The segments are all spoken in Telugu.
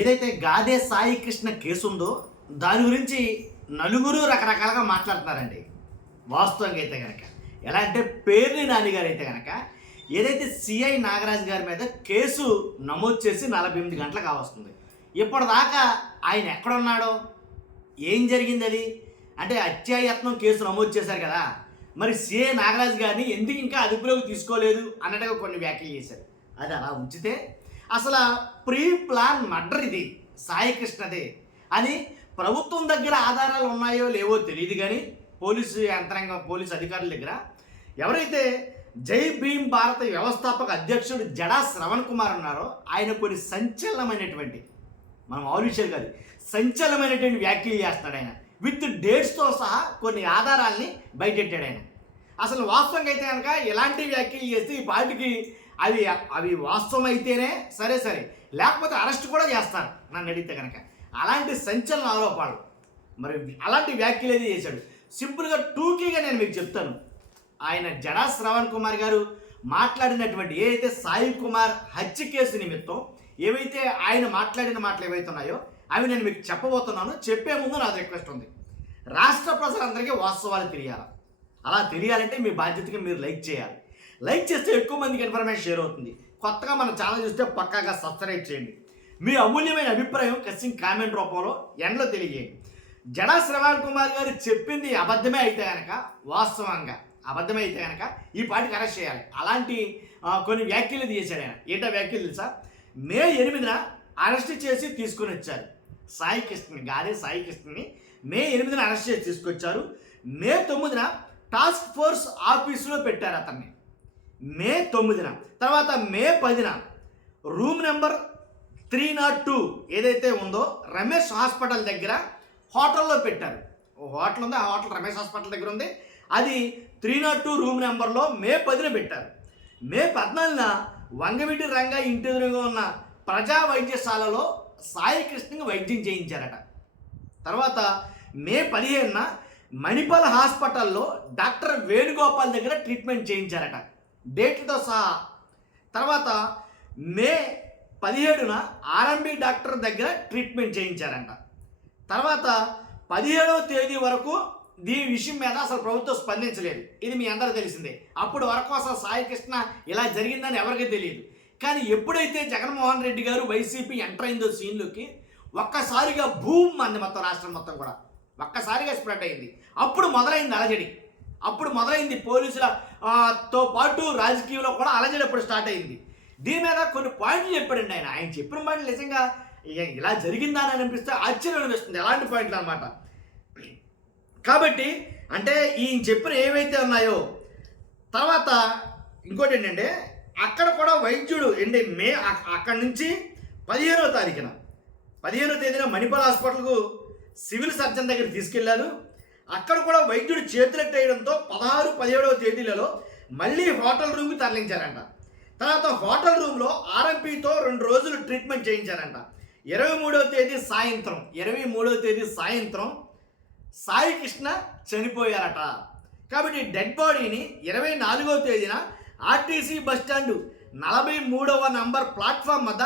ఏదైతే గాదే సాయి కృష్ణ కేసు ఉందో దాని గురించి నలుగురు రకరకాలుగా మాట్లాడుతున్నారండి. వాస్తవంగా అయితే కనుక ఎలా అంటే పేర్ని నాని గారు అయితే కనుక ఏదైతే సిఐ నాగరాజు గారి మీద కేసు నమోదు చేసి 48 గంటలు కావస్తుంది. ఇప్పటిదాకా ఆయన ఎక్కడున్నాడో, ఏం జరిగింది అది అంటే హత్యాయత్నం కేసు నమోదు చేశారు కదా, మరి సిఐ నాగరాజు గారిని ఎందుకు ఇంకా అదుపులోకి తీసుకోలేదు అన్నట్టుగా కొన్ని వ్యాఖ్యలు చేశారు. అది అలా ఉంచితే అసలు ప్రీ ప్లాన్ మర్డర్ ఇది సాయి కృష్ణదే అని ప్రభుత్వం దగ్గర ఆధారాలు ఉన్నాయో లేవో తెలియదు, కానీ పోలీసు యంత్రాంగం పోలీసు అధికారుల దగ్గర ఎవరైతే జై భీమ్ భారత వ్యవస్థాపక అధ్యక్షుడు జడా శ్రవణ్ కుమార్ ఉన్నారో ఆయన కొన్ని సంచలనమైనటువంటి, మనం మామూలు విషయాలు కాదు, సంచలనమైనటువంటి వ్యాఖ్యలు చేస్తున్నాడు ఆయన. విత్ డేట్స్తో సహా కొన్ని ఆధారాల్ని బయటెట్టాడు ఆయన. అసలు వాస్తవంగా అయితే కనుక ఎలాంటి వ్యాఖ్యలు చేస్తే ఈ పార్టీకి అవి వాస్తవం అయితేనే సరే, లేకపోతే అరెస్ట్ కూడా చేస్తారు నన్ను అడిగితే కనుక. అలాంటి సంచలన ఆరోపణలు, మరి అలాంటి వ్యాఖ్యలు ఏది చేశాడు. సింపుల్గా టూకీగా నేను మీకు చెప్తాను. ఆయన జడా శ్రవణ్ కుమార్ గారు మాట్లాడినటువంటి ఏదైతే సాయి కుమార్ హత్య కేసు నిమిత్తం ఏవైతే ఆయన మాట్లాడిన మాటలు ఏవైతే ఉన్నాయో అవి నేను మీకు చెప్పబోతున్నాను. చెప్పే ముందు నాకు రిక్వెస్ట్ ఉంది, రాష్ట్ర ప్రజలందరికీ వాస్తవాలు తెలియాలి. అలా తెలియాలంటే మీ బాధ్యతగా మీరు లైక్ చేయాలి. లైక్ చేస్తే ఎక్కువ మందికి ఇన్ఫర్మేషన్ షేర్ అవుతుంది. కొత్తగా మన ఛానల్ చూస్తే పక్కాగా సబ్స్క్రైబ్ చేయండి. మీ అమూల్యమైన అభిప్రాయం ఖచ్చితంగా కామెంట్ రూపంలో ఎండ్లో తెలియజేయండి. జడా శ్రవణ్ కుమార్ గారు చెప్పింది అబద్ధమే అయితే కనుక, వాస్తవంగా అబద్ధమే అయితే కనుక ఈ పార్టీకి అరెస్ట్ చేయాలి. అలాంటి కొన్ని వ్యాఖ్యలు చేశాడు ఆయన. ఏంటో వ్యాఖ్యలు తెలుసా? మే 8న అరెస్ట్ చేసి తీసుకొని వచ్చారు సాయి కృష్ణని, గాదే సాయి కృష్ణని మే 8న అరెస్ట్ చేసి తీసుకొచ్చారు. మే 9న టాస్క్ ఫోర్స్ ఆఫీసులో పెట్టారు అతన్ని. మే 9న తర్వాత మే 10న రూమ్ నెంబర్ 302 ఏదైతే ఉందో రమేష్ హాస్పిటల్ దగ్గర హోటల్లో పెట్టారు. హోటల్ ఉంది, ఆ హోటల్ రమేష్ హాస్పిటల్ దగ్గర ఉంది. అది 302 రూమ్ నెంబర్లో మే 10న పెట్టారు. మే 14న వంగవీటి రంగా ఇంటి ఎదురుగా ఉన్న ప్రజా వైద్యశాలలో సాయి కృష్ణకి వైద్యం చేయించారట. తర్వాత మే 15న మణిపాల్ హాస్పిటల్లో డాక్టర్ వేణుగోపాల్ దగ్గర ట్రీట్మెంట్ చేయించారట డేట్లతో సహా. తర్వాత మే 17న ఆర్ఎంబి డాక్టర్ దగ్గర ట్రీట్మెంట్ చేయించారంట. తర్వాత 17వ తేదీ వరకు దీని విషయం మీద అసలు ప్రభుత్వం స్పందించలేదు. ఇది మీ అందరూ తెలిసిందే. అప్పుడు వరకు అసలు సాయి కృష్ణ ఇలా జరిగిందని ఎవరికీ తెలియదు. కానీ ఎప్పుడైతే జగన్మోహన్ రెడ్డి గారు వైసీపీ ఎంటర్ అయిందో సీన్లోకి, ఒక్కసారిగా భూమ్ అంది మొత్తం రాష్ట్రం మొత్తం కూడా ఒక్కసారిగా స్ప్రెడ్ అయింది. అప్పుడు మొదలైంది అలజడి. అప్పుడు మొదలైంది పోలీసులతో పాటు రాజకీయంలో కూడా అలజడి అప్పుడు స్టార్ట్ అయింది. దీని మీద కొన్ని పాయింట్లు చెప్పాడండి ఆయన. ఆయన చెప్పిన పాయింట్లు నిజంగా ఇలా జరిగిందా అని అనిపిస్తే ఆశ్చర్యం అనిపిస్తుంది. ఎలాంటి పాయింట్లు అన్నమాట. కాబట్టి అంటే ఈయన చెప్పిన ఏవైతే ఉన్నాయో, తర్వాత ఇంకోటి ఏంటంటే అక్కడ కూడా వైద్యుడు ఏంటి అక్కడి నుంచి 15వ తేదీన మణిపాల్ హాస్పిటల్కు సివిల్ సర్జన్ దగ్గర తీసుకెళ్లారు. అక్కడ కూడా వైద్యుడు చేతులెట్టేయడంతో 16, 17వ తేదీలలో మళ్ళీ హోటల్ రూమ్కి తరలించారంట. తర్వాత హోటల్ రూమ్లో ఆర్ఎంపీతో 2 రోజులు ట్రీట్మెంట్ చేయించారంట. 23వ తేదీ సాయంత్రం సాయి కృష్ణ చనిపోయారట. కాబట్టి డెడ్ బాడీని 24వ తేదీన ఆర్టీసీ బస్టాండు 43వ నంబర్ ప్లాట్ఫామ్ వద్ద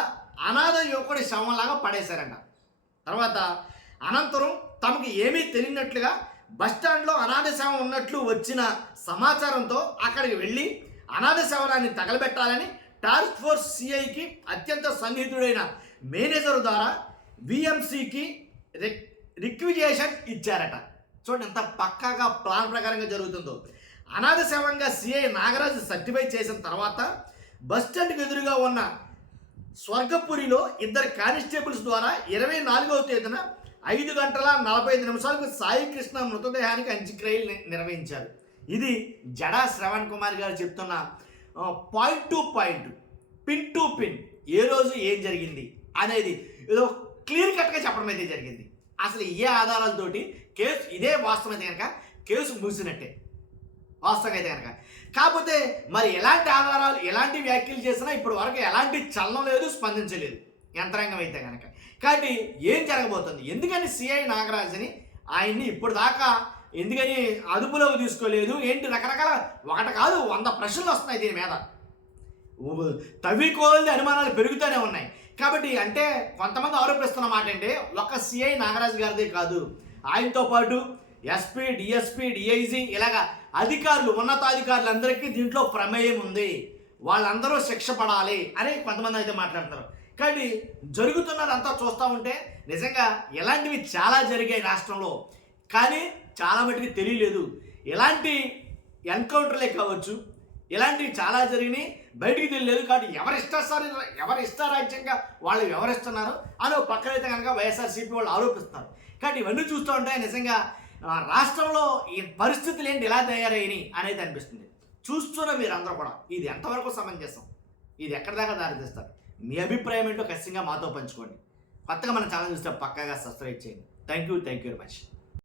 అనాథ యువకుడి శవంలాగా పడేశారంట. తర్వాత అనంతరం తమకు ఏమీ తెలియనట్లుగా బస్టాండ్లో అనాథ శవం ఉన్నట్లు వచ్చిన సమాచారంతో అక్కడికి వెళ్ళి అనాథ శవరాన్ని తగలబెట్టాలని టాస్క్ ఫోర్స్ సిఐకి అత్యంత సన్నిహితుడైన మేనేజర్ ద్వారా విఎంసికి రిక్విజేషన్ ఇచ్చారట. చూడండి ఎంత పక్కాగా ప్లాన్ ప్రకారంగా జరుగుతుందో. అనాథ శవంగా సిఐ నాగరాజు సర్టిఫై చేసిన తర్వాత బస్టాండ్కి ఎదురుగా ఉన్న స్వర్గపురిలో 2 కానిస్టేబుల్స్ ద్వారా 24వ తేదీన 5:45 సాయి కృష్ణ మృతదేహానికి అంత్యక్రియలు నిర్వహించారు. ఇది జడా శ్రవణ్ కుమార్ గారు చెప్తున్న point to point, pin to pin ఏ రోజు ఏం జరిగింది అనేది ఏదో క్లియర్ కట్గా చెప్పడం అయితే జరిగింది. అసలు ఏ ఆధారాలతోటి కేసు ఇదే వాస్తవం అయితే కనుక కేసు ముగిసినట్టే వాస్తవంగా అయితే కనుక. కాకపోతే మరి ఎలాంటి ఆధారాలు ఎలాంటి వ్యాఖ్యలు చేసినా ఇప్పటి వరకు ఎలాంటి చలనం లేదు, స్పందించలేదు యంత్రాంగం అయితే కనుక. కాబట్టి ఏం జరగబోతుంది, ఎందుకని సిఐ నాగరాజుని ఆయన్ని ఇప్పుడు దాకా ఎందుకని అదుపులోకి తీసుకోలేదు ఏంటి, రకరకాల ఒకటి కాదు 100 ప్రశ్నలు వస్తున్నాయి దీని మీద. తవ్వికోల్ది అనుమానాలు పెరుగుతూనే ఉన్నాయి. కాబట్టి అంటే కొంతమంది ఆరోపిస్తున్న మాట అంటే ఒక సిఐ నాగరాజు గారిదే కాదు, ఆయనతో పాటు ఎస్పీ, డిఎస్పీ, డిఐజీ ఇలాగా అధికారులు, ఉన్నతాధికారులందరికీ దీంట్లో ప్రమేయం ఉంది, వాళ్ళందరూ శిక్ష పడాలి అని కొంతమంది అయితే మాట్లాడుతున్నారు. కానీ జరుగుతున్నదంతా చూస్తూ ఉంటే నిజంగా ఇలాంటివి చాలా జరిగాయి రాష్ట్రంలో, కానీ చాలా మటుకు తెలియలేదు. ఇలాంటి ఎన్కౌంటర్లే కావచ్చు, ఇలాంటివి చాలా జరిగినాయి, బయటికి తెలియలేదు. కాబట్టి ఎవరి ఇష్టారాజ్యంగా వాళ్ళు వ్యవహరిస్తున్నారు అని ఒక పక్కనైతే కనుక వైఎస్ఆర్సీపీ వాళ్ళు ఆరోపిస్తున్నారు. కాబట్టి ఇవన్నీ చూస్తూ ఉంటే నిజంగా రాష్ట్రంలో ఈ పరిస్థితులు ఏంటి ఇలా తయారయ్యి అనేది అనిపిస్తుంది. చూస్తున్న మీరందరూ కూడా ఇది ఎంతవరకు సమంజసం, ఇది ఎక్కడి దాకా దారితీస్తారు, మీ అభిప్రాయం ఏంటో ఖచ్చితంగా మాతో పంచుకోండి. కొత్తగా మన ఛానల్ చూస్తే పక్కాగా సబ్స్క్రైబ్ చేయండి. Thank you very much.